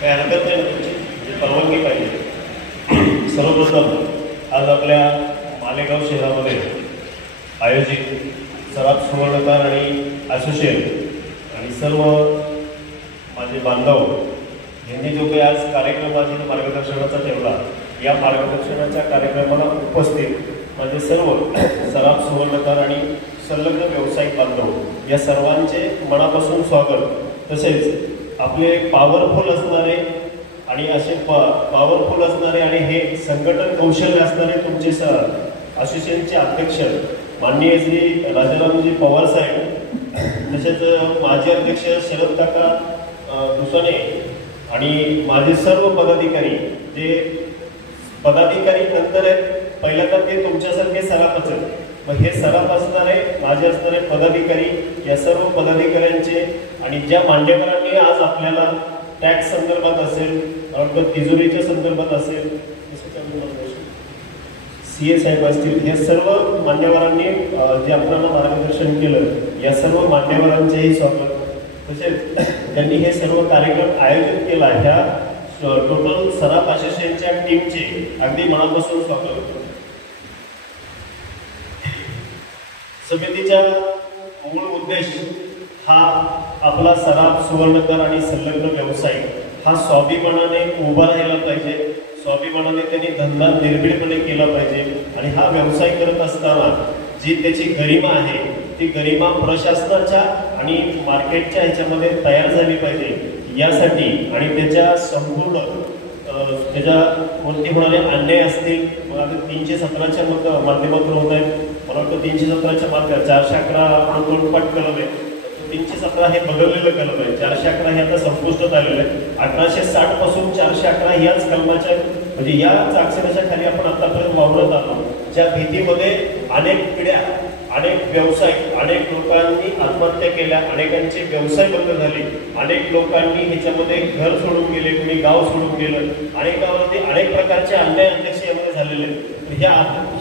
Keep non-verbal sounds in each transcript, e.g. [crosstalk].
काय हरकत नाही. ना तुमची म्हणजे परवानगी पाहिजे. सर्वप्रथम आज आपल्या मालेगाव शहरामध्ये आयोजित सराफ सुवर्णकार आणि असोसिएट आणि सर्व माझे बांधव यांनी जो काही आज कार्यक्रमाचे मार्गदर्शनाचा ठेवला या मार्गदर्शनाच्या कार्यक्रमाला उपस्थित माझे सर्व सराफ सुवर्णकार आणि संलग्न व्यावसायिक बांधव या सर्वांचे मनापासून स्वागत. तसेच आपले पॉवरफुल असणारे आणि असे पॉवरफुल असणारे आणि हे संघटन कौशल्य असणारे तुमचे स असोसिएशनचे अध्यक्ष माननीय श्री राजारामजी पवार साहेब तसेच माजी अध्यक्ष शरद काका अ, दुसाने आणि माझे सर्व पदाधिकारी जे पदाधिकारी नंतर आहेत पहिल्यांदा ते तुमच्यासारखे सरापच आहेत मग हे सराप असणारे माझे असणारे पदाधिकारी या सर्व पदाधिकाऱ्यांचे आणि ज्या मान्यवरांनी आज आपल्याला टॅक्स संदर्भात असेल तिजोरीच्या संदर्भात असेल सी ए साहेब असतील हे सर्व मान्यवरांनी जे आपल्याला मार्गदर्शन केलं या सर्व मान्यवरांचेही स्वागत. तसेच [coughs] त्यांनी हे सर्व कार्यक्रम आयोजित केला ह्या टोटल सराफ असोसिएशनच्या टीमचे अगदी मनापासून स्वागत. करतो समितीच्या मूळ उद्देश हा आपला सराफ सुवर्णकर आणि संलग्न व्यवसाय हा स्वाभिमानाने उभा राहिला पाहिजे. स्वाभिमानाने त्यांनी धंदा निर्भीडपणे केला पाहिजे. आणि हा व्यवसाय करत असताना जी त्याची गरिमा आहे ती गरिमा प्रशासनाच्या आणि मार्केटच्या ह्याच्यामध्ये तयार झाली पाहिजे. यासाठी आणि त्याच्या संपूर्ण त्याच्या कोणते होणारे अन्याय असतील मग आता तीनशे सतराच्या मग माध्यमातून होत आहेत. मला वाटतं तीनशे सतराच्या मार्ग चारशे अकरा आपण पाठ कलम आहे. तीनशे सतरा हे बदललेलं कलम आहे. चारशे अकरा हे आता संपुष्टात आलेलं आहे. अठराशे साठपासून चारशे अकरा याच कलमाच्या म्हणजे याच अक्षराच्या खाली आपण आतापर्यंत वावरत आलो. ज्या भीतीमध्ये अनेक पिढ्या अनेक व्यवसाय अनेक लोकांनी आत्महत्या केल्या अनेकांचे व्यवसाय बंद झाले अनेक लोकांनी ह्याच्यामध्ये घर सोडून गेले कुणी गाव सोडून गेलं अनेकावरती अनेक प्रकारचे अन्याय अध्यक्ष यामध्ये झालेले आहेत. ह्या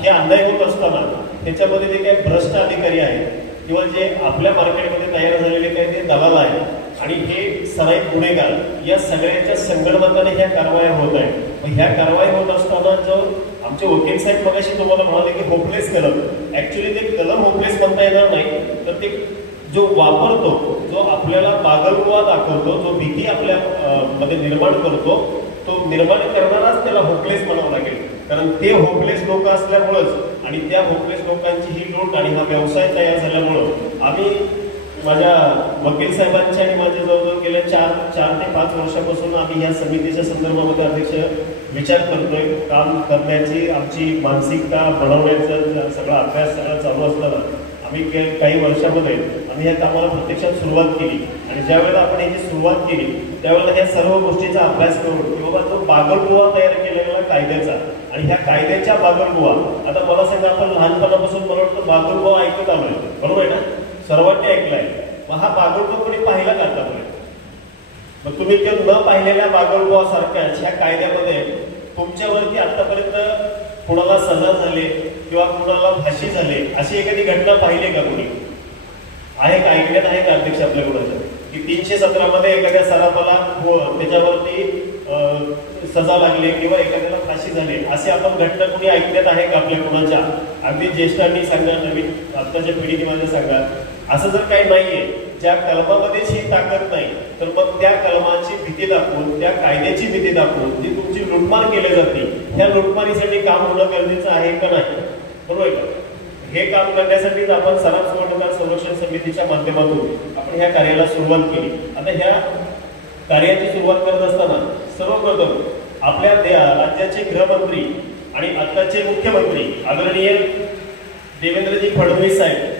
हे अन्याय होत असताना त्याच्यामध्ये जे काही भ्रष्ट अधिकारी आहेत किंवा जे आपल्या मार्केटमध्ये तयार झालेले काही ते दलाल आहेत. आणि हे सराई गुन्हेगार या सगळ्यांच्या संगणमताने ह्या कारवाया होत आहेत मग ह्या कारवाई होत असताना जो आमचे वकील साहेब मगाशी तुम्हाला म्हणाले की होपलेस कलम. ऍक्च्युली ते कलम होपलेस म्हणता येणार नाही. तर ते जो वापरतो जो आपल्याला पागलगोवा दाखवतो जो भीती आपल्या मध्ये निर्माण करतो तो निर्माण करणाराच त्याला होपलेस म्हणावं लागेल. कारण ते होपलेस लोक असल्यामुळंच आणि त्या होपलेस लोकांची ही लूट आणि हा व्यवसाय तयार झाल्यामुळं आम्ही माझ्या वकील साहेबांच्या आणि माझ्या जवळजवळ गेल्या चार चार ते पाच वर्षापासून आम्ही या समितीच्या संदर्भामध्ये अध्यक्ष विचार करतोय काम करण्याची आमची मानसिकता बनवण्याचा सगळा अभ्यास सगळा चालू असताना आम्ही काही वर्षामध्ये आम्ही या कामाला प्रत्यक्षात सुरुवात केली. आणि ज्या वेळेला आपण याची सुरुवात केली त्यावेळेला ह्या सर्व गोष्टीचा अभ्यास करून की बाबा जो बागलगुवा तयार केलेला कायद्याचा. आणि ह्या कायद्याच्या बागलगुवा आता मला सांगा आपण लहानपणापासून मला वाटतं बागलगुवा ऐकत आलोय. बरोबर आहे ना? सर्वांनी ऐकलाय. मग हा बागलगुवा कोणी पाहिला का आतापर्यंत? मग तुम्ही ते न पाहिलेल्या बागलगुवा ह्या कायद्यामध्ये तुमच्यावरती आतापर्यंत कुणाला सजा झाले किंवा कुणाला फाशी झाले अशी एखादी घटना पाहिली का कोणी? आहे का? ऐकण्यात आहे का अध्यक्ष आपल्या कुणाचं? की तीनशे सतरामध्ये एखाद्या सराफाला त्याच्यावरती अं, सजा लागली किंवा एखाद्याला फाशी झाली असे आपण घटना कुणी ऐकण्यात आहे का आपल्या कुणाच्या? अगदी ज्येष्ठांनी सांगा नवीन आत्ताच्या पिढीने माझ्या सांगा. असं जर काही नाहीये ज्या कलमामध्येच ही ताकद नाही तर मग त्या कलमाची भीती दाखवून त्या कायद्याची भीती दाखवून जी तुमची लुटमार केली जाते त्या लुटमारीसाठी काम होणं गरजेचं आहे का नाही? बरोबर आहे का? हे काम करण्यासाठीच आपण सराफ सुवर्णकार संरक्षण समितीच्या माध्यमातून आपण ह्या कार्याला सुरुवात केली. आता ह्या कार्याची सुरुवात करत असताना सर्वप्रथम आपल्या राज्याचे गृहमंत्री आणि आत्ताचे मुख्यमंत्री आदरणीय देवेंद्रजी फडणवीस साहेब